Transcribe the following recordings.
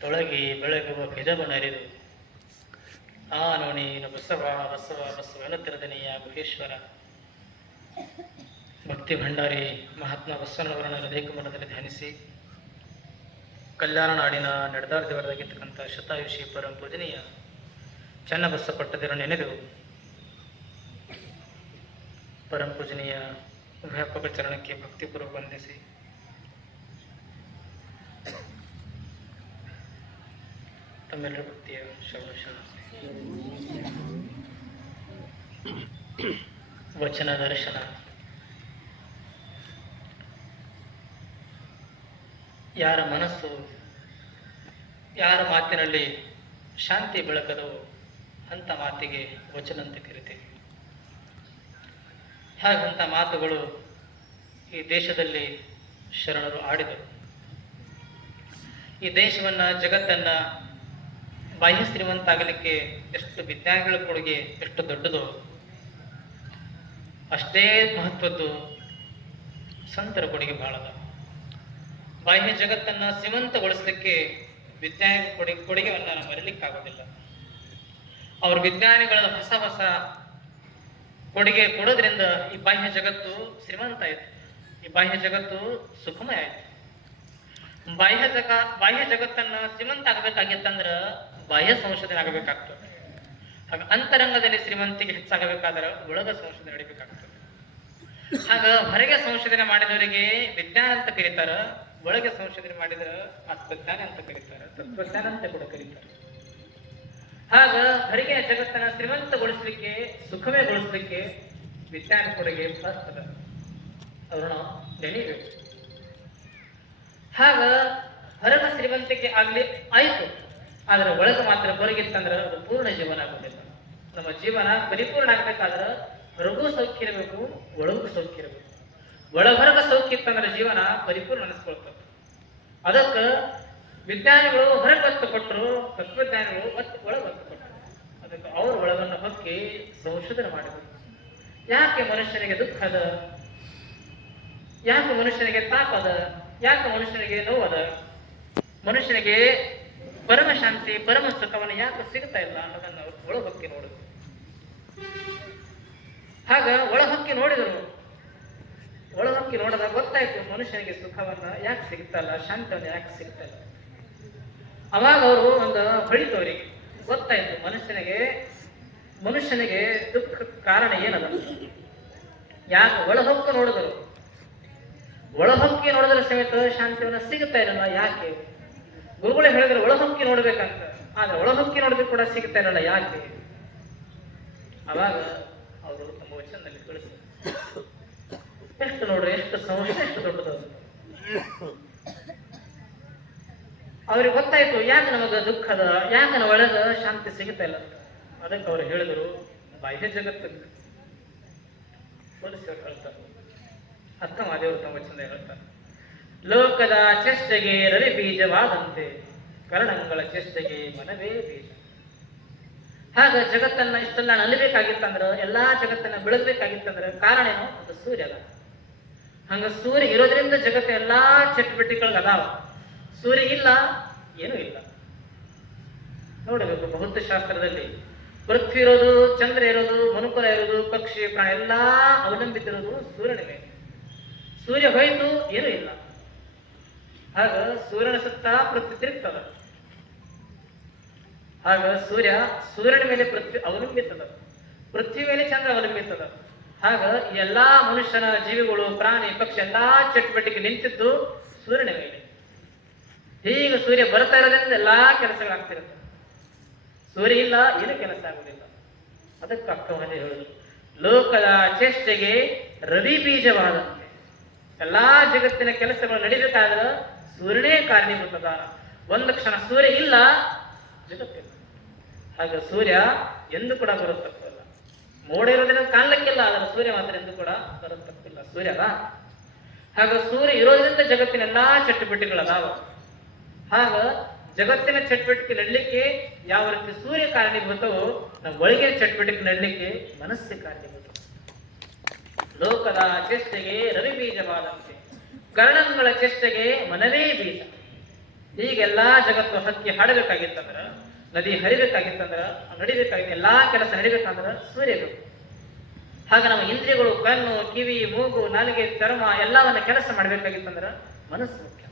ತೊಳಗಿ ಬೆಳಗುವ ಕಿಜಬನರಿದು ಆ ನೋಣಿ ಬಸವ ಬಸವ ಬಸವ ತಿರದನೆಯ ಗುಹೇಶ್ವರ. ಭಕ್ತಿ ಭಂಡಾರಿ ಮಹಾತ್ಮ ಬಸವನವರನ್ನ ಹೃದಯ ಕುಮಾರದಲ್ಲಿ ಧ್ಯಾನಿಸಿ. ಕಲ್ಯಾಣ ನಾಡಿನ ನಡೆದಾರ್ದೇವರದಾಗಿರ್ತಕ್ಕಂಥ ಶತಾಯುಷಿ ಪರಂ ಪೂಜನೀಯ ಚನ್ನಬಸ ಪಟ್ಟದಿರ ನೆನೆದು ಪರಂ ಪೂಜನೀಯ ವ್ಯಾಪಕ ಚರಣಕ್ಕೆ ಭಕ್ತಿಪೂರ್ವಕ ವಂದಿಸಿ. ತಮ್ಮೆಲ್ಲರ ಭಕ್ತಿಯ ಶರಣ ವಚನ ದರ್ಶನ. ಯಾರ ಮನಸ್ಸು, ಯಾರ ಮಾತಿನಲ್ಲಿ ಶಾಂತಿ ಬೆಳಕದು ಅಂತ ಮಾತಿಗೆ ವಚನ ಅಂತ ಕರಿತೀವಿ. ಹಾಗಂತ ಮಾತುಗಳು ಈ ದೇಶದಲ್ಲಿ ಶರಣರು ಆಡಿದರು. ಈ ದೇಶವನ್ನ, ಜಗತ್ತನ್ನ ಬಾಹ್ಯ ಶ್ರೀಮಂತ ಆಗಲಿಕ್ಕೆ ಎಷ್ಟು ವಿಜ್ಞಾನಿಗಳ ಕೊಡುಗೆ ಎಷ್ಟು ದೊಡ್ಡದು? ಅಷ್ಟೇ ಮಹತ್ವದ್ದು ಸಂತರ ಕೊಡುಗೆ ಬಹಳದ ಬಾಹ್ಯ ಜಗತ್ತನ್ನ ಶ್ರೀಮಂತಗೊಳಿಸಲಿಕ್ಕೆ ವಿಜ್ಞಾನಿ ಕೊಡುಗೆ, ಕೊಡುಗೆಯನ್ನ ನಾವು ಬರಲಿಕ್ಕಾಗೋದಿಲ್ಲ. ಅವ್ರ ವಿಜ್ಞಾನಿಗಳ ಹೊಸ ಹೊಸ ಕೊಡುಗೆ ಕೊಡೋದ್ರಿಂದ ಈ ಬಾಹ್ಯ ಜಗತ್ತು ಶ್ರೀಮಂತ ಆಯ್ತು. ಈ ಬಾಹ್ಯ ಜಗತ್ತು ಸುಖಮಯ ಆಯ್ತು. ಬಾಹ್ಯ ಜಗ, ಬಾಹ್ಯ ಜಗತ್ತನ್ನ ಶ್ರೀಮಂತ ಆಗಬೇಕಾಗಿತ್ತಂದ್ರ ಬಾಹ್ಯ ಸಂಶೋಧನೆ ಆಗಬೇಕಾಗ್ತದೆ. ಹಾಗ ಅಂತರಂಗದಲ್ಲಿ ಶ್ರೀಮಂತಿಗೆ ಹೆಚ್ಚಾಗಬೇಕಾದ್ರೆ ಒಳಗ ಸಂಶೋಧನೆ ನಡೀಬೇಕಾಗ್ತದೆ. ಹಾಗ ಹೊರಗೆ ಸಂಶೋಧನೆ ಮಾಡಿದವರಿಗೆ ವಿಜ್ಞಾನ ಅಂತ ಕರೀತಾರ, ಒಳಗೆ ಸಂಶೋಧನೆ ಮಾಡಿದ್ರ ಆತ್ಮಜ್ಞಾನ ಅಂತ ಕರೀತಾರ, ತತ್ವಜ್ಞಾನ ಅಂತ ಕೂಡ ಕರೀತಾರೆ. ಹಾಗ ಹೊರಗಿನ ಜಗತ್ತನ್ನ ಶ್ರೀಮಂತಗೊಳಿಸ್ಲಿಕ್ಕೆ ಸುಖಮೇಗೊಳಿಸ್ಲಿಕ್ಕೆ ವಿಜ್ಞಾನ ಕೊಡುಗೆ ಬರ್ತದೆ. ಅವ್ರನ್ನ ನೆನೀಬೇಕು ಹಾಗ ಹೊರಗ ಶ್ರೀಮಂತಿಕೆ ಆಗ್ಲಿ, ಆಯ್ತು. ಆದ್ರೆ ಒಳಗೆ ಮಾತ್ರ ಹೊರಗಿತ್ತಂದ್ರ ಅದು ಪೂರ್ಣ ಜೀವನ ಆಗುತ್ತೆ ನಮ್ಮ ಜೀವನ ಪರಿಪೂರ್ಣ ಆಗ್ಬೇಕಾದ್ರೆ ಹೊರಗೂ ಸೌಖ್ಯ ಇರಬೇಕು, ಒಳಗೂ ಸೌಖ್ಯ ಇರಬೇಕು. ಒಳ ಹೊರಗ ಸೌಖ್ಯ ಇತ್ತಂದ್ರೆ ಜೀವನ ಪರಿಪೂರ್ಣ ಅನಿಸ್ಕೊಳ್ತದೆ. ಅದಕ್ಕೆ ವಿಜ್ಞಾನಿಗಳು ಹೊರಗೆ ಒತ್ತು ಕೊಟ್ಟರು ತತ್ವಜ್ಞಾನಿಗಳು ಒತ್ತು ಒಳಗೆ ಒತ್ತು ಕೊಟ್ಟರು ಅದಕ್ಕೆ ಅವ್ರ ಒಳಗನ್ನು ಹೊಕ್ಕಿ ಸಂಶೋಧನೆ ಮಾಡಬೇಕು ಯಾಕೆ ಮನುಷ್ಯನಿಗೆ ದುಃಖ ಅದ? ಯಾಕೆ ಮನುಷ್ಯನಿಗೆ ತಾಪದ ಯಾಕೆ ಮನುಷ್ಯನಿಗೆ ನೋವದ ಮನುಷ್ಯನಿಗೆ ಪರಮ ಶಾಂತಿ ಪರಮ ಸುಖವನ್ನು ಯಾಕೆ ಸಿಗ್ತಾ ಇಲ್ಲ ಅನ್ನೋದನ್ನು ಅವರು ಒಳಹೊಕ್ಕಿ ನೋಡಿದ್ರು. ಆಗ ಒಳಹೊಕ್ಕಿ ನೋಡಿದರು. ಒಳಹೊಕ್ಕಿ ನೋಡಿದಾಗ ಗೊತ್ತಾಯ್ತು ಮನುಷ್ಯನಿಗೆ ಸುಖವನ್ನ ಯಾಕೆ ಸಿಗ್ತಲ್ಲ ಶಾಂತವನ್ನು ಯಾಕೆ ಸಿಗ್ತಲ್ಲ ಅವಾಗ ಅವರು ಒಂದು ಹೊಳಿತು ಅವರಿಗೆ ಗೊತ್ತಾಯ್ತು ಮನುಷ್ಯನಿಗೆ ಮನುಷ್ಯನಿಗೆ ದುಃಖ ಕಾರಣ ಏನದ? ಯಾಕೆ ಒಳಹೊಕ್ಕು ನೋಡಿದರು? ಒಳಹೊಕ್ಕಿ ನೋಡಿದ್ರೆ ಸಮೇತ ಶಾಂತಿಯನ್ನ ಸಿಗುತ್ತಾ ಇರಲ್ಲ ಯಾಕೆ? ಗುರುಗಳು ಹೇಳಿದ್ರೆ ಒಳಹೊಕ್ಕಿ ನೋಡ್ಬೇಕಂತ. ಆದ್ರೆ ಒಳಹೊಕ್ಕಿ ನೋಡ್ಬೇಕು ಕೂಡ ಸಿಗ್ತಾ ಇರಲ್ಲ, ಯಾಕೆ? ಅವಾಗ ಅವರು ತಮ್ಮ ವಚನದಲ್ಲಿ ಕಳಿಸಿ ಎಷ್ಟು ನೋಡ್ರಿ ಎಷ್ಟು ಸಮಸ್ಯೆ ಎಷ್ಟು ದೊಡ್ಡದು. ಅವ್ರಿಗೆ ಗೊತ್ತಾಯ್ತು, ಯಾಕೆ ನಮಗ ದುಃಖದ, ಯಾಕೆ ನಮ್ಮ ಒಳಗ ಶಾಂತಿ ಸಿಗುತ್ತಾ ಇಲ್ಲ. ಅದಕ್ಕೆ ಅವ್ರು ಹೇಳಿದರು, ಬಾಹ್ಯ ಅವ್ರು ಹೇಳ್ತಾರೆ. ಅರ್ಥ ಮಾದೇವರು ತಮ್ಮ ವಚನ ಹೇಳ್ತಾರೆ. ಲೋಕದ ಚೇಷ್ಟೆಗೆ ರವಿ ಬೀಜವಾದಂತೆ. ಕರಣಗಳ ಚೇಷ್ಟೆಗೆ ಮನವೇ ಬೀಜ. ಹಾಗ ಜಗತ್ತನ್ನ ಇಷ್ಟೆಲ್ಲ ನಲಿಬೇಕಾಗಿತ್ತಂದ್ರ, ಎಲ್ಲಾ ಜಗತ್ತನ್ನ ಬೆಳಗ್ಬೇಕಾಗಿತ್ತಂದ್ರ ಕಾರಣ ಏನು? ಅದು ಸೂರ್ಯ ಅದ ಹಂಗ ಸೂರ್ಯ ಇರೋದ್ರಿಂದ ಜಗತ್ತ ಎಲ್ಲಾ ಚಟುವಟಿಕೆಗಳು ಅದಾವ. ಸೂರ್ಯ ಇಲ್ಲ, ಏನೂ ಇಲ್ಲ. ನೋಡಬೇಕು ಭೌತಶಾಸ್ತ್ರದಲ್ಲಿ. ಶಾಸ್ತ್ರದಲ್ಲಿ ಪೃಥ್ವಿ ಇರೋದು, ಚಂದ್ರ ಇರೋದು, ಮನುಕುಲ ಇರೋದು, ಪಕ್ಷಿ, ಪ್ರಾಣ ಎಲ್ಲಾ ಅವಲಂಬಿತಿರೋದು ಸೂರ್ಯನ ಸೂರ್ಯ ಹೋಯಿತು, ಏನೂ ಇಲ್ಲ. ಆಗ ಸೂರ್ಯನ ಸುತ್ತ ಪೃಥ್ವಿ ತಿರುಗ್ತದ ಸೂರ್ಯ ಸೂರ್ಯನ ಮೇಲೆ ಪೃಥ್ವಿ ಅವಲಂಬಿತದ. ಪೃಥ್ವಿ ಮೇಲೆ ಚಂದ್ರ ಅವಲಂಬಿತದ. ಈ ಎಲ್ಲಾ ಮನುಷ್ಯನ ಜೀವಿಗಳು, ಪ್ರಾಣಿ, ಪಕ್ಷಿ ಎಲ್ಲಾ ಚಟುವಟಿಕೆ ನಿಂತಿದ್ದು ಸೂರ್ಯನ ಮೇಲೆ. ಈಗ ಸೂರ್ಯ ಬರ್ತಾ ಇರೋದ್ರಿಂದ ಎಲ್ಲಾ ಕೆಲಸಗಳಾಗ್ತಿರುತ್ತೆ. ಸೂರ್ಯ ಇಲ್ಲ ಏನು ಕೆಲಸ ಆಗುದಿಲ್ಲ ಅದಕ್ಕೆ ಅಕ್ಕವನ್ನೇ ಹೇಳುದು. ಲೋಕದ ಚೇಷ್ಟೆಗೆ ರವಿ ಬೀಜವಾದಂತೆ ಎಲ್ಲಾ ಜಗತ್ತಿನ ಕೆಲಸಗಳು ನಡಿಬೇಕಾದ್ರೆ ಸೂರ್ಯನೇ ಕಾರಣೀಭೂತದ ಒಂದು ಕ್ಷಣ ಸೂರ್ಯ ಇಲ್ಲ ಜಗತ್ತಿಲ್ಲ ಹಾಗೆ ಸೂರ್ಯ ಎಂದು ಕೂಡ ಬರುತ್ತಕ್ಕಿಲ್ಲ. ಮೋಡ ಇರೋದ್ರಿಂದ ಕಾಣಲಿಕ್ಕಿಲ್ಲ, ಆದರೆ ಸೂರ್ಯ ಮಾತ್ರ ಎಂದು ಕೂಡ ಬರುತ್ತಕ್ಕಿಲ್ಲ. ಸೂರ್ಯ ಅಲ್ಲ. ಹಾಗ ಸೂರ್ಯ ಇರೋದ್ರಿಂದ ಜಗತ್ತಿನ ಎಲ್ಲಾ ಚಟುವಟಿಕೆಗಳದಾವ ಹಾಗ ಜಗತ್ತಿನ ಚಟುವಟಿಕೆ ನಡಲಿಕ್ಕೆ ಯಾವ ರೀತಿ ಸೂರ್ಯ ಕಾರಣೀಭೂತವೋ ನಮ್ಮ ಒಳಗೆ ಚಟುವಟಿಕೆ ನಡಲಿಕ್ಕೆ ಮನಸ್ಸೇ ಕಾರಣೀಭೂತ. ಲೋಕದ ಚೇಷ್ಟೆಗೆ ರವಿ ಬೀಜವಾದಂತೆ ಕರ್ಣಂಗಳ ಚೇಷ್ಟೆಗೆ ಮನವೇ ಬೀಜ. ಈಗೆಲ್ಲಾ ಜಗತ್ತು ಹಕ್ಕಿ ಹಾಡಬೇಕಾಗಿತ್ತಂದ್ರ, ನದಿ ಹರಿಬೇಕಾಗಿತ್ತಂದ್ರ ನಡಿಬೇಕಾಗಿತ್ತು ಎಲ್ಲಾ ಕೆಲಸ ನಡಿಬೇಕಂದ್ರ ಸೂರ್ಯ ಬೇಕು ಹಾಗ ನಮ್ಮ ಇಂದ್ರಿಯಗಳು ಕಣ್ಣು, ಕಿವಿ, ಮೂಗು, ನಾಲಿಗೆ, ಚರ್ಮ ಎಲ್ಲವನ್ನ ಕೆಲಸ ಮಾಡ್ಬೇಕಾಗಿತ್ತಂದ್ರ ಮನಸ್ಸು ಮುಖ್ಯ.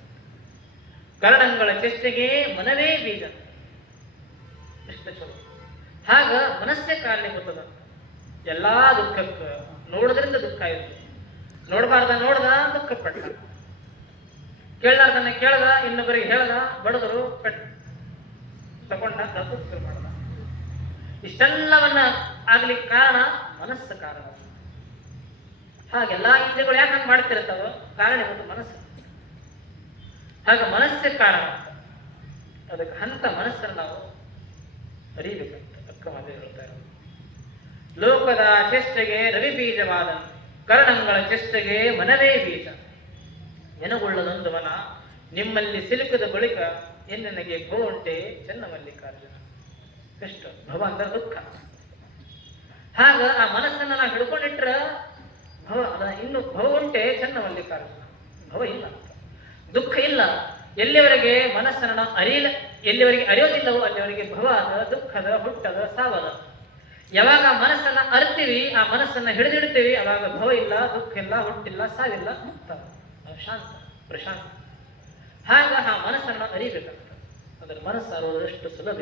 ಕರ್ಣಗಳ ಚೇಷ್ಟೆಗೆ ಮನವೇ ಬೀಜ. ಹಾಗ ಮನಸ್ಸೇ ಗೊತ್ತದ ಎಲ್ಲಾ ದುಃಖಕ್ಕೆ ನೋಡೋದ್ರಿಂದ ದುಃಖ ಆಯ್ತು ನೋಡಬಾರ್ದ ನೋಡ್ದ ದುಃಖ ಪಟ್ಟ. ಕೇಳಲಾರ್ದನ್ನ ಕೇಳ್ದ, ಇನ್ನೊಬ್ಬರಿಗೆ ಹೇಳ್ದ ಬಡದರು ಪೆಟ್ ತಗೊಂಡ ಶುರು ಮಾಡ್ದ. ಇಷ್ಟೆಲ್ಲವನ್ನ ಆಗ್ಲಿಕ್ಕೆ ಕಾರಣ ಮನಸ್ಸು ಕಾರಣ ಹಾಗೆಲ್ಲಾ ಇಂದ್ರಿಯಗಳು ಯಾಕೆ ಹಂಗೆ ಕಾರಣ ಒಂದು ಮನಸ್ಸು. ಹಾಗೆ ಮನಸ್ಸೇ ಕಾರಣ ಅದಕ್ಕೆ ಹಂತ ಮನಸ್ಸನ್ನು ನಾವು ಅರಿಬೇಕಂತ ಅಕ್ಕ ಮಾತು ಹೇಳ್ತಾ ಲೋಕದ ಚೇಷ್ಟೆಗೆ ರವಿ ಬೀಜವಾದ ಕರ್ಣಂಗಳ ಚೇಷ್ಟೆಗೆ ಮನವೇ ಬೀಜ. ಎನಗುಳ್ಳದೊಂದುವನ ನಿಮ್ಮಲ್ಲಿ ಸಿಲುಕದ ಬಳಿಕ ಎನ್ನನಿಗೆ ಉಂಟೆ ಚೆನ್ನ ಮಲ್ಲಿಕಾರ್ಜುನ. ಕಷ್ಟ, ಭವ ಅಂದ್ರೆ ದುಃಖ. ಹಾಗ ಆ ಮನಸ್ಸನ್ನ ನಾವು ಹಿಡ್ಕೊಂಡಿಟ್ರ ಭವ, ಅದ ಇನ್ನು ಭವ ಉಂಟೆ ಚೆನ್ನ ಮಲ್ಲಿಕಾರ್ಜುನ. ಭವ ಇಲ್ಲ. ದುಃಖ ಇಲ್ಲ. ಎಲ್ಲಿವರೆಗೆ ಮನಸ್ಸನ್ನು ನಾವು ಅರಿಯಲ್ಲ ಎಲ್ಲಿವರೆಗೆ ಅರಿಯೋದಿಲ್ಲವೋ ಅಲ್ಲಿವರೆಗೆ ಭವ ಅದ ದುಃಖದ, ಹುಟ್ಟದ, ಸಾವದ. ಯಾವಾಗ ಮನಸ್ಸನ್ನ ಅರ್ತೀವಿ, ಆ ಮನಸ್ಸನ್ನ ಹಿಡಿದಿಡ್ತೀವಿ, ಅವಾಗ ಭವ ಇಲ್ಲ, ದುಃಖ ಇಲ್ಲ, ಹುಟ್ಟಿಲ್ಲ, ಸಾವಿಲ್ಲ, ಮುಕ್ತ. ಶಾಂತ ಪ್ರಶಾಂತ. ಹಾಗ ಆ ಮನಸ್ಸನ್ನು ಅರಿಬೇಕಾಗ್ತದೆ. ಅದರ ಮನಸ್ಸು ಅರುವುದಷ್ಟು ಸುಲಭ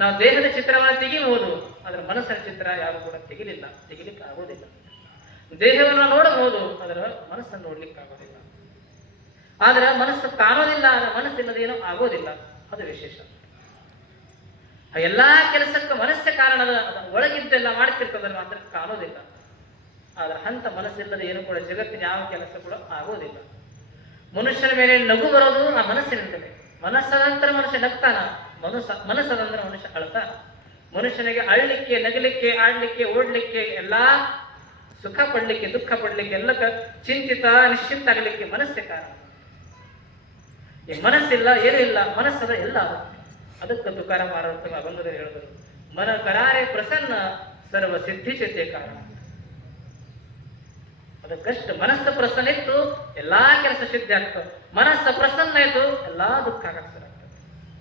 ನಾವು ದೇಹದ ಚಿತ್ರವನ್ನು ತೆಗಿಬಹುದು ಅದರ ಮನಸ್ಸಿನ ಚಿತ್ರ ಯಾರು ಕೂಡ ತೆಗಿಲಿಲ್ಲ, ತೆಗಿಲಿಕ್ಕೆ ಆಗೋದಿಲ್ಲ ದೇಹವನ್ನು ನೋಡಬಹುದು ಅದರ ಮನಸ್ಸನ್ನು ನೋಡ್ಲಿಕ್ಕೆ ಆಗೋದಿಲ್ಲ ಆದ್ರೆ ಮನಸ್ಸು ಕಾಣೋದಿಲ್ಲ ಅದರ ಮನಸ್ಸಿಲ್ಲದೇನು ಆಗೋದಿಲ್ಲ ಅದು ವಿಶೇಷ. ಎಲ್ಲಾ ಕೆಲಸಕ್ಕೆ ಮನಸ್ಸೇ ಕಾರಣದ, ಅದನ್ನು ಒಳಗಿದ್ದೆಲ್ಲ ಮಾಡ್ತಿರ್ತದಲ್ಲ ಮಾತ್ರ ಕಾಣೋದಿಲ್ಲ. ಆದ್ರೆ ಅಂಥ ಮನಸ್ಸಿಲ್ಲದೆ ಏನು ಕೂಡ ಜಗತ್ತಿನ ಯಾವ ಕೆಲಸ ಕೂಡ ಆಗೋದಿಲ್ಲ. ಮನುಷ್ಯನ ಮೇಲೆ ನಗು ಬರೋದು ಆ ಮನಸ್ಸಿನಿಂದಲೇ ಮನಸ್ಸದಂತರ ಮನುಷ್ಯ ನಗ್ತಾನ? ಮನಸ್ಸ ಮನಸ್ಸಾದಂತರ ಮನುಷ್ಯ ಅಳ್ತಾನ? ಮನುಷ್ಯನಿಗೆ ಅಳ್ಲಿಕ್ಕೆ, ನಗಲಿಕ್ಕೆ, ಆಡ್ಲಿಕ್ಕೆ, ಓಡ್ಲಿಕ್ಕೆ, ಎಲ್ಲ ಸುಖ ಪಡ್ಲಿಕ್ಕೆ, ದುಃಖ ಪಡ್ಲಿಕ್ಕೆ ಎಲ್ಲ ಚಿಂತಿತ, ನಿಶ್ಚಿಂತ ಆಗಲಿಕ್ಕೆ ಮನಸ್ಸೇ ಕಾರಣ. ಈ ಮನಸ್ಸಿಲ್ಲ, ಏನೂ ಇಲ್ಲ, ಮನಸ್ಸದ ಎಲ್ಲ ಅದಕ್ಕೆ ತುಕಾರ ಮಾಡುವಂತ ಬಂದರೆ ಹೇಳಿದರು ಮನ ಕರಾರೆ ಪ್ರಸನ್ನ ಸರ್ವ ಸಿದ್ಧಿ ಚಿತ್ತೆ ಕಾರಣ. ಅದಕ್ಕಷ್ಟು ಮನಸ್ಸು ಪ್ರಸನ್ನ ಇತ್ತು, ಎಲ್ಲಾ ಕೆಲಸ ಸಿದ್ಧ ಆಗ್ತದೆ ಮನಸ್ಸು ಪ್ರಸನ್ನ ಇತ್ತು ಎಲ್ಲಾ ದುಃಖ ಆಗ್ತದೆ.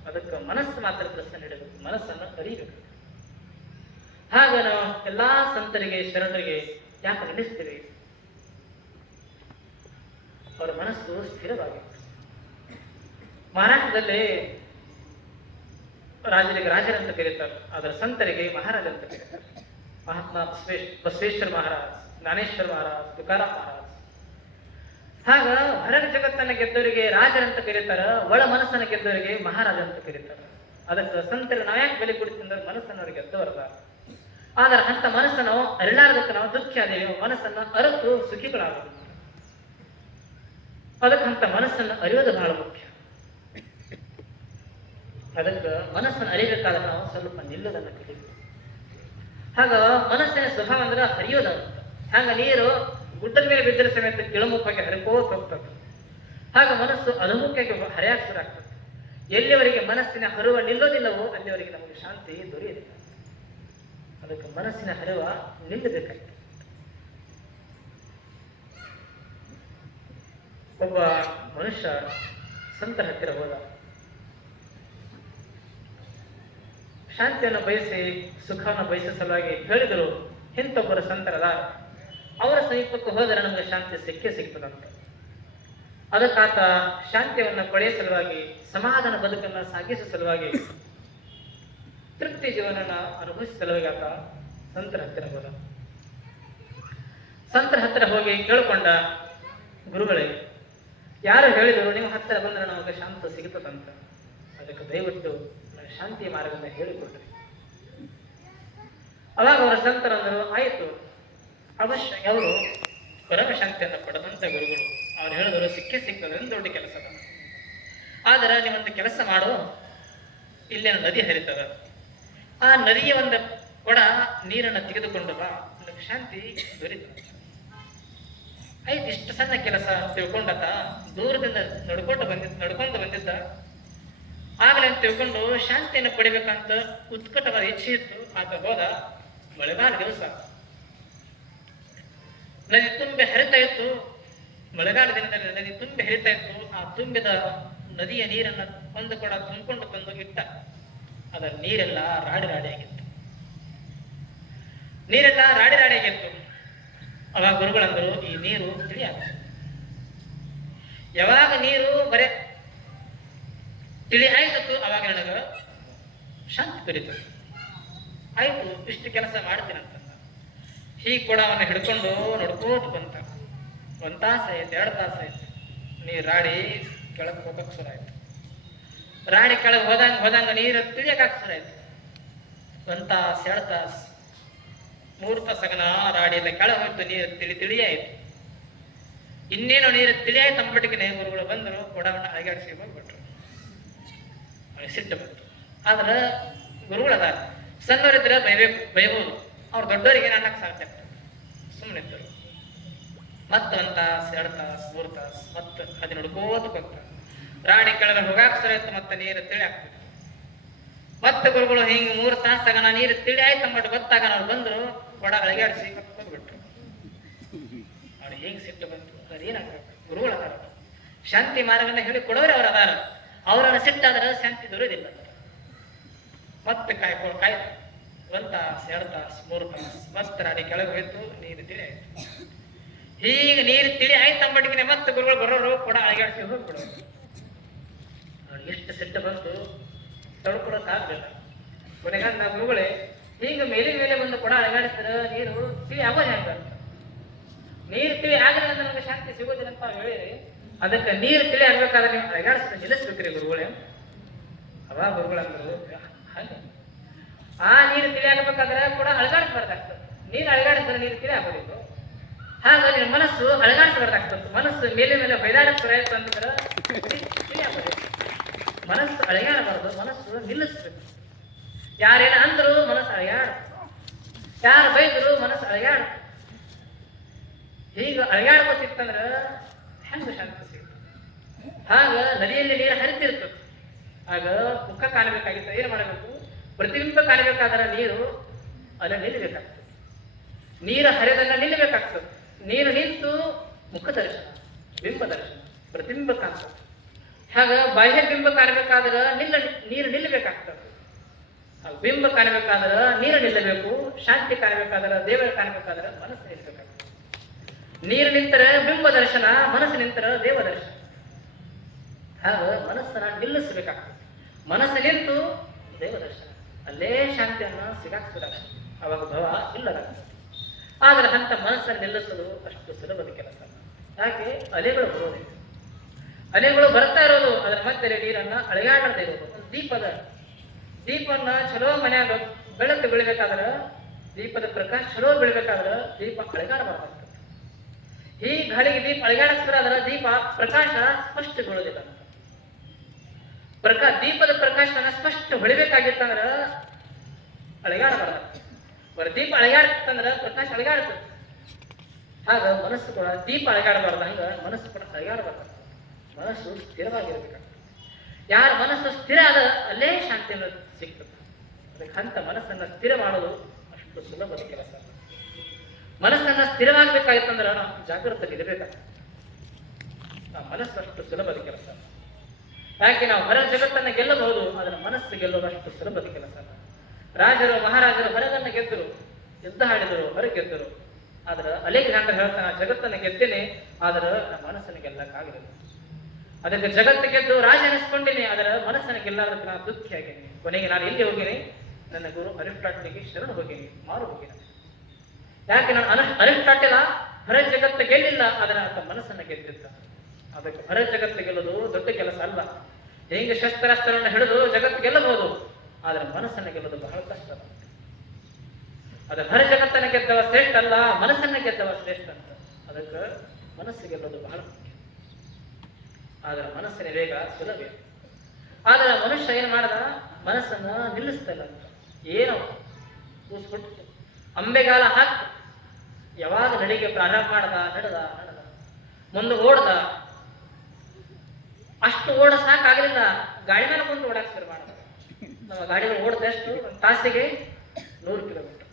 ಅದಕ್ಕೆ ಮನಸ್ಸು ಮಾತ್ರ ಪ್ರಸನ್ನ ಇಡಬೇಕು, ಮನಸ್ಸನ್ನು ಅರಿಬೇಕು ಹಾಗ ನಾವು ಎಲ್ಲಾ ಸಂತರಿಗೆ, ಶರಣರಿಗೆ ಯಾಕೆ ನಡೆಸ್ತೀವಿ ಅವರ ಮನಸ್ಸು ಸ್ಥಿರವಾಗಿತ್ತು. ಮಹಾರಾಷ್ಟ್ರದಲ್ಲಿ ರಾಜರಿಗೆ ರಾಜರಂತ ಕರೀತಾರೆ ಅದರ ಸಂತರಿಗೆ ಮಹಾರಾಜ ಅಂತ ಕರೀತಾರೆ. ಮಹಾತ್ಮ ಬಸವೇಶ್, ಬಸವೇಶ್ವರ ಮಹಾರಾಜ್, ಜ್ಞಾನೇಶ್ವರ ಮಹಾರಾಜ್, ತುಕಾರಾಮ್ ಮಹಾರಾಜ್. ಹಾಗ ಹೊರಗ ಜಗತ್ತನ್ನ ಗೆದ್ದವರಿಗೆ ರಾಜರಂತ ಕರೀತಾರ, ಒಳ ಮನಸ್ಸನ್ನ ಗೆದ್ದವರಿಗೆ ಮಹಾರಾಜ ಅಂತ ಕರೀತಾರ. ಅದಕ್ಕೆ ಸಂತರ ನಾವ್ ಯಾಕೆ ಬೆಲೆ ಕೊಡ್ತಿಂದ್ರೆ ಮನಸ್ಸನ್ನು ಅವ್ರಿಗೆ ಗೆದ್ದವರದ ಆದ್ರೆ ಅಂತ ಮನಸ್ಸನ್ನು ಅರಿಲಾರ್ದಕ್ಕೆ ನಾವು ದುಃಖ ಅದೇವಿ ಮನಸ್ಸನ್ನ ಅರತು ಅದಕ್ಕೆ ಅಂತ ಮನಸ್ಸನ್ನು ಅರಿಯೋದು ಬಹಳ ಮುಖ್ಯ. ಅದಕ್ಕೆ ಮನಸ್ಸನ್ನು ಅರಿಬೇಕಾದ್ರೆ ನಾವು ಸ್ವಲ್ಪ ನಿಲ್ಲದನ್ನ ಕಲಿಬೇಕು. ಹಾಗ ಮನಸ್ಸಿನ ಸ್ವಭಾವ ಅಂದ್ರೆ ಹರಿಯೋದ ಹಾಗ ನೀರು ಗುಡ್ಡದ ಮೇಲೆ ಬಿದ್ದರೆ ಸಮೇತ ಕೆಳಮುಖವಾಗಿ ಹರಿಕೋತ ಹೋಗ್ತದೆ. ಹಾಗ ಮನಸ್ಸು ಅನುಮುಖವಾಗಿ ಹರಿಯಾಕ ಶುರು ಆಗ್ತದೆ. ಎಲ್ಲಿವರೆಗೆ ಮನಸ್ಸಿನ ಹರಿವ ನಿಲ್ಲೋದಿಲ್ಲವೋ ಅಲ್ಲಿವರೆಗೆ ನಮಗೆ ಶಾಂತಿ ದೊರೆಯುತ್ತೆ. ಅದಕ್ಕೆ ಮನಸ್ಸಿನ ಹರಿವ ನಿಲ್ಲಬೇಕಾಗ್ತದೆ. ಒಬ್ಬ ಮನುಷ್ಯ ಸಂತ ಹತ್ತಿರ ಹೋದ. ಶಾಂತಿಯನ್ನು ಬಯಸಿ, ಸುಖವನ್ನು ಬಯಸುವ ಸಲುವಾಗಿ ಹೇಳಿದರು, ಇಂಥೊಬ್ಬರು ಸಂತರದ ಅವರ ಸಮೀಪಕ್ಕೆ ಹೋದರೆ ನಮಗೆ ಶಾಂತಿ ಸಿಕ್ಕೇ ಸಿಗ್ತದಂತೆ. ಅದಕ್ಕಾತ ಶಾಂತಿಯನ್ನು ಪಡೆಯುವ ಸಲುವಾಗಿ, ಸಮಾಧಾನ ಬದುಕನ್ನು ಸಾಗಿಸುವ ಸಲುವಾಗಿ, ತೃಪ್ತಿ ಜೀವನನ ಅನುಭವಿಸುವ ಸಲುವಾಗಿ ಆತ ಸಂತರ ಹತ್ತಿರ ಹೋದ. ಸಂತರ ಹತ್ತಿರ ಹೋಗಿ ಕೇಳಿಕೊಂಡ ಗುರುಗಳೇ, ಯಾರು ಹೇಳಿದರು, ನಿಮ್ಮ ಹತ್ತಿರ ಬಂದ್ರೆ ನಮಗೆ ಶಾಂತ ಸಿಗುತ್ತದಂತ ಅದಕ್ಕೆ ದಯವಿಟ್ಟು ಶಾಂತಿಯ ಮಾರ್ಗವನ್ನು ಹೇಳಿಕೊಡ್ರಿ ಅವಾಗ ಅವರ ಸಂತರಂದರು, ಆಯಿತು, ಅವಶ್ಯ ಅವರು ಪರಮ ಶಾಂತಿಯನ್ನು ಪಡೆದಂತ ಗುರುಗಳು. ಅವ್ರು ಹೇಳಿದರು, ಸಿಕ್ಕೇ ಸಿಕ್ಕದ ಅಂತ ದೊಡ್ಡ ಕೆಲಸ ಆದರೆ ನೀವೊಂದು ಕೆಲಸ ಮಾಡು ಇಲ್ಲಿನ ನದಿ ಹರಿತದ. ಆ ನದಿಯ ಒಂದು ಕೊಡ ನೀರನ್ನು ತೆಗೆದುಕೊಂಡು ಬಾ ಶಾಂತಿ ದೊರೀತದೆ ಆಯ್ತು, ಇಷ್ಟು ಸಣ್ಣ ಕೆಲಸ ತಿಳ್ಕೊಂಡಾತ ದೂರದಿಂದ ನಡ್ಕೊಂಡು ಬಂದಿದ್ದ ನಡ್ಕೊಂಡು ಬಂದಿದ್ದ ಆಗಲೇ ತಿಳ್ಕೊಂಡು ಶಾಂತಿಯನ್ನು ಪಡಿಬೇಕಂತ ಉತ್ಕಟವಾದ ಇಚ್ಛೆ ಇತ್ತು ಆತ ಹೋದ ಮಳೆಗಾಲ ದಿವಸ. ನದಿ ತುಂಬಿ ಹರಿತಾ ಇತ್ತು. ಮಳೆಗಾಲ ದಿನದಲ್ಲಿ ನದಿ ತುಂಬಿ ಹರಿತಾ ಇತ್ತು. ಆ ತುಂಬಿದ ನದಿಯ ನೀರನ್ನ ಒಂದು ಕೂಡ ತುಂಬಿಕೊಂಡು ತಂದು ಇಟ್ಟ. ಅದರ ನೀರೆಲ್ಲ ರಾಡಿ ರಾಡಿ ಆಗಿತ್ತು. ನೀರೆಲ್ಲ ರಾಡಿ ರಾಡಿ ಆಗಿತ್ತು. ಅವಾಗ ಗುರುಗಳಂದರು, ಈ ನೀರು ತಿಳಿಯಾಗ ಯಾವಾಗ ನೀರು ಬರೇ ತಿಳಿ ಆಯ್ತು ಅವಾಗ ನನಗ ಶಾಂತಿ ದೊರೀತು. ಆಯಿತು, ಇಷ್ಟು ಕೆಲಸ ಮಾಡ್ತೀನಂತ ಹೀಗೆ ಕೊಡವನ್ನು ಹಿಡ್ಕೊಂಡು ನಡ್ಕೋತ ಬಂತ ಒಂದು ತಾಸು ಆಯ್ತು, ಎರಡು ತಾಸು ಆಯ್ತು. ನೀರು ರಾಡಿ ಕೆಳಗೆ ಹೋಗಕ್ಕೆ ಶುರು ಆಯ್ತು. ರಾಡಿ ಕೆಳಗೆ ಹೋದಂಗೆ ಹೋದಂಗೆ ನೀರು ತಿಳಿಯಕ್ಕೆ ಶುರು ಆಯ್ತು. ಒಂದು ತಾಸು, ಎರಡು ತಾಸು. ಮೂರು ರಾಡಿ ರಾಡಿಯಿಂದ ಕೆಳಗೆ ಹೋಯ್ತು, ನೀರು ತಿಳಿ ತಿಳಿ ಆಯ್ತು. ಇನ್ನೇನು ನೀರು ತಿಳಿಯಾಯ್ತು ಅಂಬಟ್ಟಿಗೆ ಗುರುಗಳು ಬಂದರು, ಕೊಡವನ್ನು ಅಳಗಾಡಿಸಿ ಹೋಗ್ಬಿಟ್ರು. ಸಿಟ್ಟು ಬಂತು ಆದ್ರೆ ಗುರುಗಳು ಅದಾರ. ಸಣ್ಣವರಿದ್ರೆ ಬೈಬೇಕು ಬೈಬೋದು ಅವ್ರು ದೊಡ್ಡವರಿಗೆ ಅನ್ನಕ್ಕೆ ಸಾಧ್ಯ? ಸುಮ್ಮನೆ ಇದ್ದರು. ಮತ್ತೆ ಒಂದು ತಾಸು, ಎರಡು ತಾಸು, ಮೂರು ತಾಸು, ಮತ್ತೆ ಅದನ್ನ ಹುಡ್ಕೋತ ರಾಣಿ ಕೆಳಗೆ ಹೋಗಾಕ ಸರಿಯತ್ತು ಮತ್ತೆ ನೀರು ತಿಳಿ ಆಗ್ತದೆ ಮತ್ತೆ ಗುರುಗಳು ಹಿಂಗೆ ಮೂರು ತಾಸು ತಗೋಣ ನೀರು ತಿಳಿ ಆಯ್ತು ಅಂದ್ಬಿಟ್ಟು ಗೊತ್ತಾಗ ಅವ್ರು ಬಂದರು ಕೊಡ ಅಳಗಾಡಿಸಿ ಹೋಗ್ಬಿಟ್ರು ಅವ್ರು ಹೆಂಗ್ ಸಿಟ್ಟು ಬಂತು? ಅದೇನಾಗ್ಬೇಕು? ಗುರುಗಳು ಅದಾರ. ಶಾಂತಿ ಮಾರ್ಗನ ಹೇಳಿ ಕೊಡೋರು ಅವ್ರು ಅದಾರ. ಅವರನ್ನ ಸಿಟ್ಟಾದ್ರೆ ಶಾಂತಿ ದೊರೆಯೋದಿಲ್ಲ. ಮತ್ತೆ ಕಾಯ್ಕೊಂಡು ಕಾಯ್ ಒಂದು ತಾಸು, ಎರಡು ತಾಸು, ಮೂರು ತಾಸು, ಮಸ್ತ್ ರಾಡಿ ಕೆಳಗೆ ಹೋಯ್ತು, ನೀರು ತಿಳಿ ಆಯ್ತು. ಈಗ ನೀರು ತಿಳಿ ಆಯ್ತು ಅಂಬಟ್ಟಿಗೆ ಮತ್ತೆ ಗುರುಗಳು ಬರೋರು ಕೂಡ ಅಳಗಾಡಿಸಿ ಹೋಗ್ಬಿಡೋರು. ಎಷ್ಟು ಸಿಟ್ಟು ಬಂತು ತಳ್ಕೊಳಕ್ ಆಗ್ಲಿಲ್ಲ. ಕೊನೆಗಾಲ ಗುರುಗಳೇ, ಹೀಗೆ ಮೇಲೆ ಮೇಲೆ ಬಂದು ಕೂಡ ಅಳಗಾಡಿಸಿದ್ರೆ ನೀರು ತಿಳಿ ಆಗೋದು ಹೆಂಗ ನೀರು ತಿಳಿ ಆಗಲಿಲ್ಲ ಅಂದ್ರೆ ನಮಗೆ ಶಾಂತಿ ಸಿಗೋದಿಲ್ಲ ಅಂತ ಹೇಳಿರಿ. ಅದಕ್ಕೆ ನೀರು ತಿಳಿ ಆಗ್ಬೇಕಾದ್ರೆ ನೀವು ಅಳಗಾಡಿಸಿದ್ರೆ ನಿಲ್ಲಿಸ್ಬೇಕ್ರಿ ಗುರುಗಳೇ. ಅವಾಗ ಗುರುಗಳಂದ್ರು ಹಾಗೆ? ಆ ನೀರು ತಿಳಿ ಆಗಬೇಕಾದ್ರೆ ಕೂಡ ಅಳಗಾಡಿಸ್ಬಾರ್ದಾಗ್ತದೆ ನೀರು ಅಳಗಾಡಿಸಿದ್ರೆ ನೀರು ತಿಳಿ ಆಗಬೇಕು ಹಾಗ ನಿನ್ನ ಮನಸ್ಸು ಅಳಗಾಡಿಸ್ಬಾರ್ದಾಗ್ತದೆ ಮನಸ್ಸು ಮೇಲೆ ಮೇಲೆ ಬೈದಾಡಕ್ಕೆ ಪ್ರಯತ್ನ ಅಂತಂದ್ರೆ ತಿಳಿ ಆಗಬೇಕು ಮನಸ್ಸು ಅಳಗಾಡಬಾರ್ದು, ಮನಸ್ಸು ನಿಲ್ಲಿಸ್ಬೇಕು. ಯಾರೇನ ಅಂದ್ರು ಮನಸ್ಸು ಅಳಗಾಡ. ಯಾರು ಬೈದ್ರು ಮನಸ್ಸು ಅಳಗಾಡ. ಈಗ ಅಳಗಾಡ್ಕೊತಿತ್ತಂದ್ರ ಹೆಂಗ ಶಾಂತಿ ಆಗ ನದಿಯಲ್ಲಿ ನೀರು ಹರಿತಿರ್ತದೆ. ಆಗ ಮುಖ ಕಾಣಬೇಕಾಗಿತ್ತು. ಏನು ಮಾಡಬೇಕು? ಪ್ರತಿಬಿಂಬ ಕಾಣಬೇಕಾದ್ರೆ ನೀರು ಅಲ್ಲ ನಿಲ್ಲಬೇಕಾಗ್ತದೆ. ನೀರು ಹರಿದನ್ನ ನಿಲ್ಲಬೇಕಾಗ್ತದೆ. ನೀರು ನಿಂತು ಮುಖ ದರ್ಶನ, ಬಿಂಬ ದರ್ಶನ, ಪ್ರತಿಬಿಂಬ ಕಾಣ್ತದೆ. ಹಾಗ ಬಾಹ್ಯ ಬಿಂಬ ಕಾಣಬೇಕಾದ್ರೆ ನಿಲ್ಲ, ನೀರು ನಿಲ್ಲಬೇಕಾಗ್ತದೆ. ಬಿಂಬ ಕಾಣಬೇಕಾದ್ರೆ ನೀರು ನಿಲ್ಲಬೇಕು. ಶಾಂತಿ ಕಾಣಬೇಕಾದ್ರೆ ದೇವರ ಕಾಣಬೇಕಾದ್ರೆ ಮನಸ್ಸು ನೀರು ನಿಂತರೆ ಬಿಂಬ ದರ್ಶನ, ಮನಸ್ಸು ನಿಂತರೆ ದೇವ ದರ್ಶನ. ಹಾಗೆ ಮನಸ್ಸನ್ನ ನಿಲ್ಲಿಸಬೇಕಾಗ್ತದೆ. ಮನಸ್ಸು ನಿಂತು ದೇವ ದರ್ಶನ. ಅಲ್ಲೇ ಶಾಂತಿಯನ್ನು ಸಿಗಾಕ್ತದೆ ಅವಾಗ ಭವ ಇಲ್ಲದಾಗ್ತದೆ ಆದರೆ ಅಂತ ಮನಸ್ಸನ್ನು ನಿಲ್ಲಿಸಲು ಅಷ್ಟು ಸುಲಭದ ಕೆಲಸ. ಯಾಕೆ ಅಲೆಗಳು ಬರೋದಿಲ್ಲ. ಅಲೆಗಳು ಬರ್ತಾ ಇರೋದು, ಅದರ ಮಧ್ಯೆ ನೀರನ್ನ ಅಳೆಯಾಡದೆ ಇರೋದು. ದೀಪದ ದೀಪನ್ನ ಚಲೋ ಮನೆಯಾಗ ಬೆಳಕು ಬೆಳಿಬೇಕಾದ್ರೆ, ದೀಪದ ಪ್ರಕಾಶ ಚಲೋ ಬೆಳಿಬೇಕಾದ್ರೆ ದೀಪ ಅಳೆಗಾಡಬಾರ್ದಾಗ್ತದೆ ಈ ಗಾಳಿಗೆ ದೀಪ ಅದರ ದೀಪ ಪ್ರಕಾಶ ಸ್ಪಷ್ಟ ಬೀಳೋದಿಲ್ಲ ಪ್ರಕಾ ದೀಪದ ಪ್ರಕಾಶನ ಸ್ಪಷ್ಟ ಹೊಳಿಬೇಕಾಗಿತ್ತಂದ್ರ ಅಳೆಗಾಡಬಾರ್ದಾಗ್ತದೆ ಬರ ದೀಪ ಅಳಿಗಾಡ್ತಂದ್ರ ಪ್ರಕಾಶ ಅಳೆಗಾಡ್ತದೆ ಆಗ ಮನಸ್ಸು ಕೂಡ ದೀಪ ಅಳಿಗಾಡಬಾರ್ದು, ಹಂಗ ಮನಸ್ಸು ಕೂಡ ಅಳಿಗಾಡಬಾರ್ದು. ಮನಸ್ಸು ಸ್ಥಿರವಾಗಿರ್ಬೇಕಾಗ್ತದೆ ಯಾರ ಮನಸ್ಸು ಸ್ಥಿರ ಆದ ಅಲ್ಲೇ ಶಾಂತಿಯನ್ನು ಸಿಗ್ತದೆ. ಅದಕ್ಕೆ ಅಂತ ಮನಸ್ಸನ್ನ ಸ್ಥಿರ ಮಾಡೋದು ಅಷ್ಟು ಸುಲಭದ ಕೆಲಸ. ಮನಸ್ಸನ್ನ ಸ್ಥಿರವಾಗಬೇಕಾಗಿತ್ತಂದ್ರೆ ನಾವು ಜಾಗೃತದಲ್ಲಿ ಇರಬೇಕಾಗ್ತದೆ. ಆ ಮನಸ್ಸು ಅಷ್ಟು ಸುಲಭದ ಕೆಲಸ. ಯಾಕೆ ನಾವು ಹೊರ ಜಗತ್ತನ್ನು ಗೆಲ್ಲಬಹುದು ಅದರ ಮನಸ್ಸು ಗೆಲ್ಲುವಷ್ಟು ಸುಲಭದ ಕೆಲಸ. ರಾಜರು, ಮಹಾರಾಜರು ಹೊರಗನ್ನು ಗೆದ್ದರು, ಯುದ್ಧ ಹಾಡಿದರು ಹೊರ ಗೆದ್ದರು. ಆದ್ರೆ ಅಲೆಕ್ಸಾಂಡರ್ ಹೇಳ್ತಾನೆ ಜಗತ್ತನ್ನು ಗೆದ್ದೇನೆ, ಆದ್ರೆ ನಮ್ಮ ಮನಸ್ಸನ್ನು ಗೆಲ್ಲಕ್ಕಾಗಲಿಲ್ಲ. ಅದಕ್ಕೆ ಜಗತ್ತು ಗೆದ್ದು ರಾಜ ಅನಿಸ್ಕೊಂಡಿನಿ ಅದರ ಮನಸ್ಸನ್ನು ಗೆಲ್ಲಾದ್ರೆ ನಾನು ಕೊನೆಗೆ ನಾನು ಎಲ್ಲಿ ಹೋಗಿನಿ? ನನ್ನ ಗುರು ಅರಿಸ್ಟಾಟ್ಲಿಗೆ ಶರಣ ಹೋಗಿನಿ, ಮಾರು ಹೋಗೇನಿ. ಯಾಕೆ ನಾನು ಅನ ಅರಿಸ್ಟಾಟಿಲ ಹೊರ ಜಗತ್ತು ಗೆಲ್ಲಿಲ್ಲ. ಆದರೆ ಆತ ಮನಸ್ಸನ್ನು ಗೆದ್ದಿದ್ದ. ಅದಕ್ಕೆ ಹೊರ ಜಗತ್ತು ಗೆಲ್ಲೋದು ದೊಡ್ಡ ಕೆಲಸ ಅಲ್ಲ ಹೆಂಗೆ ಶಸ್ತ್ರಾಸ್ತ್ರವನ್ನು ಹಿಡಿದು ಜಗತ್ತು ಗೆಲ್ಲಬಹುದು? ಆದರೆ ಮನಸ್ಸನ್ನು ಗೆಲ್ಲೋದು ಬಹಳ ಕಷ್ಟ. ಅದು ಹೊರ ಜಗತ್ತನ್ನು ಗೆದ್ದವ ಶ್ರೇಷ್ಠ ಅಲ್ಲ, ಮನಸ್ಸನ್ನ ಗೆದ್ದವ ಶ್ರೇಷ್ಠ ಅಂತ. ಅದಕ್ಕೆ ಮನಸ್ಸು ಗೆಲ್ಲೋದು ಬಹಳ ಮುಖ್ಯ. ಆದ್ರೆ ಮನಸ್ಸಿನ ವೇಗ ಸುಲಭ. ಆದರೆ ಮನುಷ್ಯ ಏನು ಮಾಡದ? ಮನಸ್ಸನ್ನ ನಿಲ್ಲಿಸ್ತಲ್ಲ ಅಂತ. ಏನೋ ಕೂಸ್ಬಿಟ್ಟು ಅಂಬೆಗಾಲ ಹಾಕಿ ಯಾವಾಗ ನಡಿಗೆ ಪ್ರಾರಂಭ ಮಾಡದ, ನಡೆದ ನಡೆದ. ಮುಂದೆ ಓಡ್ದ. ಅಷ್ಟು ಓಡ ಸಾಕಾಗಲಿಲ್ಲ. ಗಾಡಿ ಮೇಲೆ ಕುಂತು ಓಡಾಕ್ ಶುರು ಮಾಡದ. ನಮ್ಮ ಗಾಡಿಗಳು ಓಡ್ದಷ್ಟು ತಾಸಿಗೆ ನೂರು ಕಿಲೋಮೀಟರ್.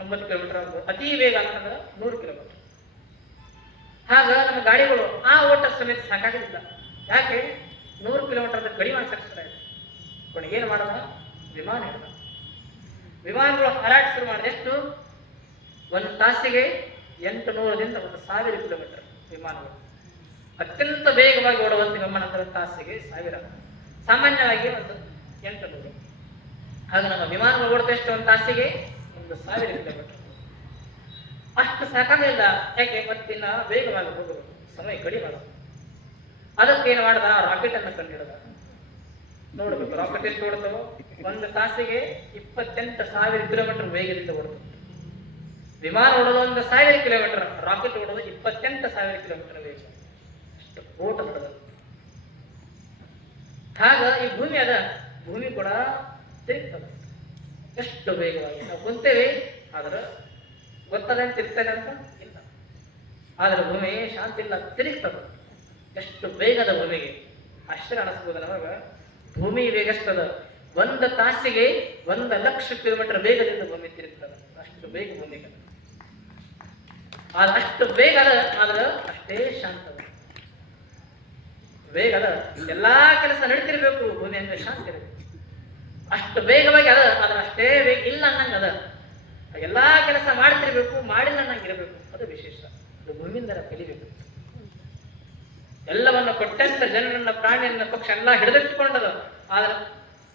ಎಂಬತ್ತು ಕಿಲೋಮೀಟರ್ ಅತಿ ವೇಗ ಅಂತಂದ್ರೆ ನೂರು ಕಿಲೋಮೀಟರ್. ಹಾಗ ನಮ್ಮ ಗಾಡಿಗಳು ಆ ಓಟ ಸಮೇತ ಸಾಕಾಗಲಿಲ್ಲ. ಯಾಕೆ? ನೂರು ಕಿಲೋಮೀಟರ್ ಗಡಿ ಅನುಸರಿಸ್ತಾ ಇದೆ ಏನು ಮಾಡೋದ? ವಿಮಾನ ಹಿಡ್ದ. ವಿಮಾನಗಳು ಹಾರಾಟ ಶುರು ಮಾಡಿದೆ. ಎಷ್ಟು? ಒಂದು ತಾಸಿಗೆ ಎಂಟು ನೂರರಿಂದ ಒಂದು ಸಾವಿರ ಕಿಲೋಮೀಟರ್ ವಿಮಾನಗಳು. ಅತ್ಯಂತ ವೇಗವಾಗಿ ಓಡುವಂತ ವಿಮಾನ ಅಂದ್ರೆ ತಾಸಿಗೆ ಸಾವಿರ. ಸಾಮಾನ್ಯವಾಗಿ ಒಂದು ಎಂಟು ನೂರು ಆಗ ನಮ್ಮ ವಿಮಾನಗಳು ಓಡ್ತಾ ಎಷ್ಟು? ಒಂದು ತಾಸಿಗೆ ಒಂದು ಸಾವಿರ ಕಿಲೋಮೀಟರ್. ಅಷ್ಟು ಸಾಕಾಗಿಲ್ಲ ಯಾಕೆ? ಮತ್ತಿನ್ನ ವೇಗವಾಗಿ ಹೋಗುವುದು, ಸಮಯ ಕಡಿಮೆ ಅದಕ್ಕೆ ಏನು ಮಾಡ್ದ? ರಾಕೆಟ್ ಅನ್ನು ಕಂಡಿಡ್ದ ನೋಡಬೇಕು, ರಾಕೆಟ್ ಎಷ್ಟು ಓಡ್ತಾವೋ ಒಂದು ತಾಸಿಗೆ ಇಪ್ಪತ್ತೆಂಟು ಸಾವಿರ ಕಿಲೋಮೀಟರ್ ವೇಗದಿಂದ ಓಡ್ತದೆ ವಿಮಾನ ಓಡೋದು ಒಂದು ಸಾವಿರ ಕಿಲೋಮೀಟರ್ ರಾಕೆಟ್ ಓಡೋದು ಇಪ್ಪತ್ತೆಂಟು ಸಾವಿರ ಕಿಲೋಮೀಟರ್ ವೇಗ ಅಷ್ಟು ಓಟ ನಡೆದ ಆಗ ಈ ಭೂಮಿ ಅದ, ಭೂಮಿ ಕೂಡ ತಿರುಗ್ತದೆ ಎಷ್ಟು ವೇಗವಾಗಿ ನಾವು ಕುಂತೇವೆ, ಆದ್ರೆ ಗೊತ್ತದೆ ತಿರುಗ್ತದೆ ಅಂತ ಇಲ್ಲ. ಆದ್ರೆ ಭೂಮಿ ಶಾಂತಿ ಇಲ್ಲ, ತಿರುಗ್ತದೆ ಎಷ್ಟು ವೇಗದ ಭೂಮಿಗೆ. ಅಷ್ಟೇ ಅನಿಸ್ಬೋದು ನಮಗ. ಭೂಮಿ ವೇಗ ಎಷ್ಟದ? ಒಂದು ತಾಸಿಗೆ ಒಂದು ಲಕ್ಷ ಕಿಲೋಮೀಟರ್ ವೇಗದಿಂದ ಭೂಮಿ ತಿರುಗ್ತದೆ. ಅಷ್ಟು ಬೇಗ ಭೂಮಿಗೆ. ಆದ್ರೆ ಅಷ್ಟು ಬೇಗ ಅದ ಆದ್ರೆ ಅಷ್ಟೇ ಶಾಂತ. ವೇಗ ಅದ ಎಲ್ಲಾ ಕೆಲಸ ನಡೀತಿರ್ಬೇಕು ಭೂಮಿ ಅಂದ್ರೆ ಶಾಂತಿ ಇರಬೇಕು ಅಷ್ಟು ವೇಗವಾಗಿ ಅದ ಆದ್ರೆ ಅಷ್ಟೇ ವೇಗ ಇಲ್ಲ ಅನ್ನಂಗ ಅದ ಎಲ್ಲಾ ಕೆಲಸ ಮಾಡ್ತಿರ್ಬೇಕು, ಮಾಡಿಲ್ಲ ಅನ್ನಂಗ ಇರಬೇಕು. ಅದು ವಿಶೇಷ. ಅದು ಭೂಮಿಯಿಂದ ಕಲಿಬೇಕು. ಎಲ್ಲವನ್ನು ಕೊಟ್ಟಂತ ಜನರನ್ನ, ಪ್ರಾಣಿಯನ್ನ ಪಕ್ಷ ಎಲ್ಲ ಹಿಡಿದಿಟ್ಟುಕೊಂಡದ. ಆದ್ರೆ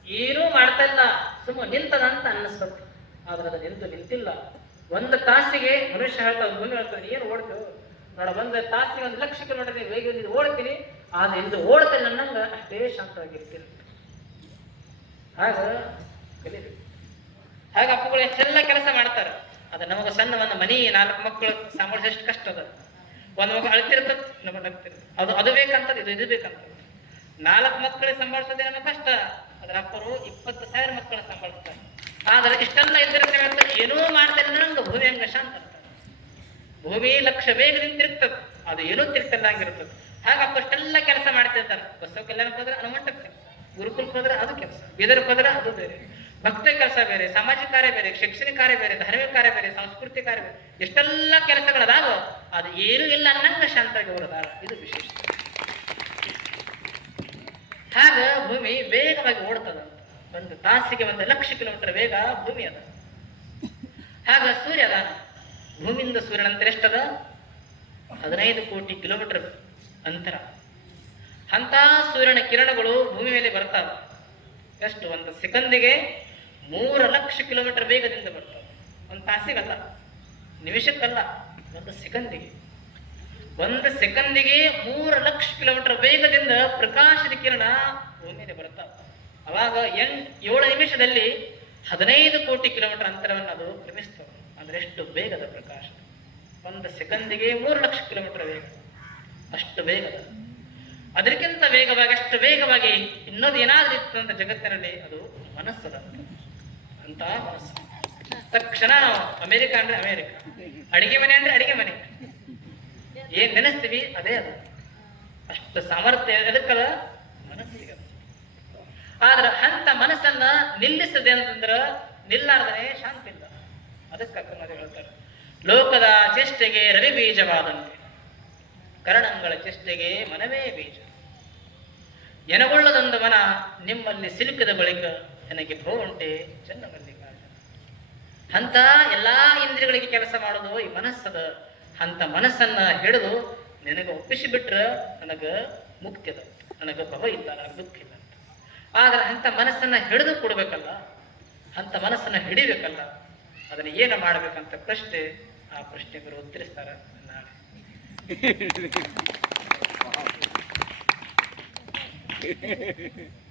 ಏನೂ ಮಾಡ್ತಾ ಇಲ್ಲ. ಸುಮ್ಮ ನಿಂತದ ಅಂತ ಅನ್ನಿಸ್ತದೆ ಆದ್ರೆ ಅದು ನಿಂತು ನಿಂತಿಲ್ಲ. ಒಂದು ತಾಸಿಗೆ ಮನುಷ್ಯ ಹೇಳ್ತಾ ಮುಂದೆ ಹೇಳ್ತಾನೆ ಏನು ಓಡ್ತು ನೋಡ, ಒಂದು ತಾಸಿಗೆ ಒಂದು ಲಕ್ಷ ಕಿಲೋಮೀಟರ್ ವೇಗದಿಂದ ಓಡ್ತೀನಿ, ಆದ್ರೆ ಇದು ಓಡ್ತೇನೆ ಅನ್ನಂಗ ಅಷ್ಟೇ ಶಾಂತವಾಗಿರ್ತೀನಿ. ಹಾಗ ಕಲಿಬೇಕು ಹಾಗ ಅಪ್ಪಗಳು ಎಷ್ಟೆಲ್ಲ ಕೆಲಸ ಮಾಡ್ತಾರೆ. ಅದು ನಮಗ ಸಣ್ಣ ಒಂದು ಮನಿ, ನಾಲ್ಕು ಮಕ್ಕಳು ಸಾಂಬಾರಿಸಿ ಎಷ್ಟು ಕಷ್ಟ ಅದ. ಒಂದು ಮಗು ಅಳ್ತಿರ್ತದ ನಮಗೆ ನಗ್ತಿರ್ತದೆ ಅದು ಅದು ಬೇಕಂತದ ಇದು ಇದು ಬೇಕಂತ ನಾಲ್ಕು ಮಕ್ಕಳಿಗೆ ಸಂಭಾಳಿಸೋದೇ ಕಷ್ಟ. ಅದ್ರ ಅಪ್ಪರು ಇಪ್ಪತ್ತು ಸಾವಿರ ಮಕ್ಕಳನ್ನ ಸಂಭಾಳಿಸ್ತಾರೆ. ಆದ್ರೆ ಇಷ್ಟೆಲ್ಲ ಅಂತ ಏನೂ ಮಾಡ್ತಾರೆ ನಂಗೆ ಭೂಮಿ ಹಂಗ ಶಾಂತ ಭೂಮಿ ಲಕ್ಷ ವೇಗದಿಂದ ತಿರುಗ್ತದೆ. ಅದು ಏನೂ ತಿರ್ತಲ್ಲ ಹಂಗಿರ್ತದೆ ಹಾಗ ಅಪ್ಪ ಅಷ್ಟೆಲ್ಲ ಕೆಲಸ ಮಾಡ್ತಿರ್ತಾರೆ ಬಸವ ಕಲ್ಯಾಣಕ್ಕೆ ಹೋದ್ರೆ ಅನುಮಂಟಕ್ಕೆ ಗುರುಕುಲಕ್ಕೆ ಹೋದ್ರೆ ಅದು ಕೆಲಸ. ಬೀದರ್ಕ್ಕೆ ಹೋದ್ರೆ ಅದು ಬೇರೆ. ಭಕ್ತ ಕೆಲಸ ಬೇರೆ, ಸಾಮಾಜಿಕ ಕಾರ್ಯ ಬೇರೆ, ಶೈಕ್ಷಣಿಕ ಕಾರ್ಯ ಬೇರೆ, ಧಾರ್ಮಿಕ ಕಾರ್ಯ ಬೇರೆ, ಸಾಂಸ್ಕೃತಿಕ ಕಾರ್ಯ ಬೇರೆ. ಎಷ್ಟೆಲ್ಲ ಕೆಲಸಗಳದಾವ ಅದು ಏನೂ ಇಲ್ಲ ಅನ್ನಂಗ ಶಾಂತವಾಗಿ ಅವರದಾರ ಇದು ವಿಶೇಷ ಹಾಗೆ ಭೂಮಿ ವೇಗವಾಗಿ ಓಡ್ತದ. ಒಂದು ತಾಸಿಗೆ ಒಂದು ಲಕ್ಷ ಕಿಲೋಮೀಟರ್ ವೇಗ ಭೂಮಿ ಅದ. ಹಾಗ ಸೂರ್ಯ ಅದ ಭೂಮಿಯಿಂದ ಸೂರ್ಯನ ಅಂತರ ಎಷ್ಟದ? ಹದಿನೈದು ಕೋಟಿ ಕಿಲೋಮೀಟರ್ ಅಂತರ. ಅಂತ ಸೂರ್ಯನ ಕಿರಣಗಳು ಭೂಮಿ ಮೇಲೆ ಬರ್ತಾವ. ಎಷ್ಟು? ಒಂದು ಸೆಕೆಂಡಿಗೆ ಮೂರು ಲಕ್ಷ ಕಿಲೋಮೀಟರ್ ವೇಗದಿಂದ ಬರ್ತಾವ. ಒಂದು ತಾಸಿಗಲ್ಲ, ನಿಮಿಷಕ್ಕಲ್ಲ, ಒಂದು ಸೆಕೆಂಡಿಗೆ. ಒಂದು ಸೆಕೆಂಡಿಗೆ ಮೂರು ಲಕ್ಷ ಕಿಲೋಮೀಟರ್ ವೇಗದಿಂದ ಪ್ರಕಾಶದ ಕಿರಣ ಭೂಮಿ ಮೇಲೆ ಬರ್ತಾವ. ಅವಾಗ ಎನ್ ಏಳು ನಿಮಿಷದಲ್ಲಿ ಹದಿನೈದು ಕೋಟಿ ಕಿಲೋಮೀಟರ್ ಅಂತರವನ್ನು ಅದು ಕ್ರಮಿಸ್ತವೆ ಅಂದ್ರೆ ಎಷ್ಟು ವೇಗದ ಪ್ರಕಾಶ. ಒಂದು ಸೆಕೆಂದಿಗೆ ಮೂರು ಲಕ್ಷ ಕಿಲೋಮೀಟರ್ ವೇಗ. ಅಷ್ಟು ವೇಗದ. ಅದಕ್ಕಿಂತ ವೇಗವಾಗಿ, ಅಷ್ಟು ವೇಗವಾಗಿ ಇನ್ನೊಂದು ಏನಾದ್ರೂ ಇತ್ತು ಅಂತ ಜಗತ್ತಿನಲ್ಲಿ ಅದು ಮನಸ್ಸದ ಅಂತ ಮನಸ್ಸು. ತಕ್ಷಣ ಅಮೆರಿಕ ಅಂದ್ರೆ ಅಮೆರಿಕ. ಅಡಿಗೆ ಮನೆ ಅಂದ್ರೆ ಅಡಿಗೆ ಮನೆ. ಏನ್ ನೆನೆಸ್ತೀವಿ? ಅದೇ ಅದು. ಅಷ್ಟು ಸಾಮರ್ಥ್ಯ ಎದಕ್ಕದ ಮನಸ್ಸಿಗೆ ಅದು. ಆದ್ರ ಅಂತ ಮನಸ್ಸನ್ನ ನಿಲ್ಲಿಸದೆ ಅಂತಂದ್ರೆ ನಿಲ್ಲಾರ್ದನೇ ಶಾಂತಿ ಇಲ್ಲ. ಅದಕ್ಕೆ ಅಕ್ಕಮ್ಮದು ಹೇಳ್ತಾರೆ. ಲೋಕದ ಚೇಷ್ಟೆಗೆ ರವಿ ಬೀಜವಾದಂತೆ. ಕರಣಂಗಳ ಚೇಷ್ಟೆಗೆ ಮನವೇ ಬೀಜ. ಎನಗೊಳ್ಳದೊಂದು ಮನ ನಿಮ್ಮಲ್ಲಿ ಸಿಲುಕಿದ ಬಳಿಕ ನನಗೆ ಭೋ ಉಂಟೆ ಚೆನ್ನ ಅಂತ ಎಲ್ಲಾ ಇಂದ್ರಿಯಗಳಿಗೆ ಕೆಲಸ ಮಾಡೋದು ಈ ಮನಸ್ಸದ. ಅಂತ ಮನಸ್ಸನ್ನ ಹಿಡಿದು ನಿನಗೆ ಒಪ್ಪಿಸಿ ನನಗ ಮುಕ್ತಿ ಅದ ನನಗ ಭವ ಇಲ್ಲ, ನನಗೆ ದುಃಖ ಇಲ್ಲ. ಆದ್ರೆ ಅಂಥ ಮನಸ್ಸನ್ನ ಹಿಡಿದು ಕೊಡಬೇಕಲ್ಲ ಅಂಥ ಮನಸ್ಸನ್ನ ಹಿಡಿಬೇಕಲ್ಲ ಅದನ್ನ ಏನು ಮಾಡ್ಬೇಕಂತ ಪ್ರಶ್ನೆ ಆ ಪ್ರಶ್ನೆಗಳು ಉತ್ತರಿಸ್ತಾರೆ ನಾಳೆ.